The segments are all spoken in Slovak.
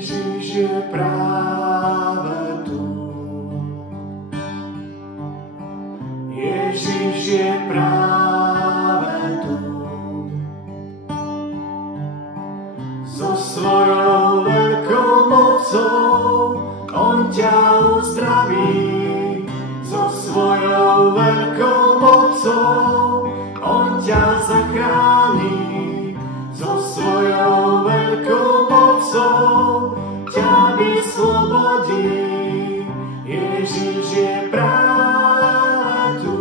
Ježiš je práve tu. Ježiš je práve tu. So svojou veľkou mocou on ťa uzdraví. So svojou veľkou mocou on ťa zachráni. So svojou veľkou mocou ťa vyslobodí. Ježiš je práve tu.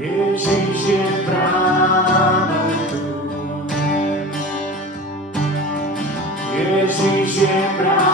Ježiš je práve tu. Ježiš je práve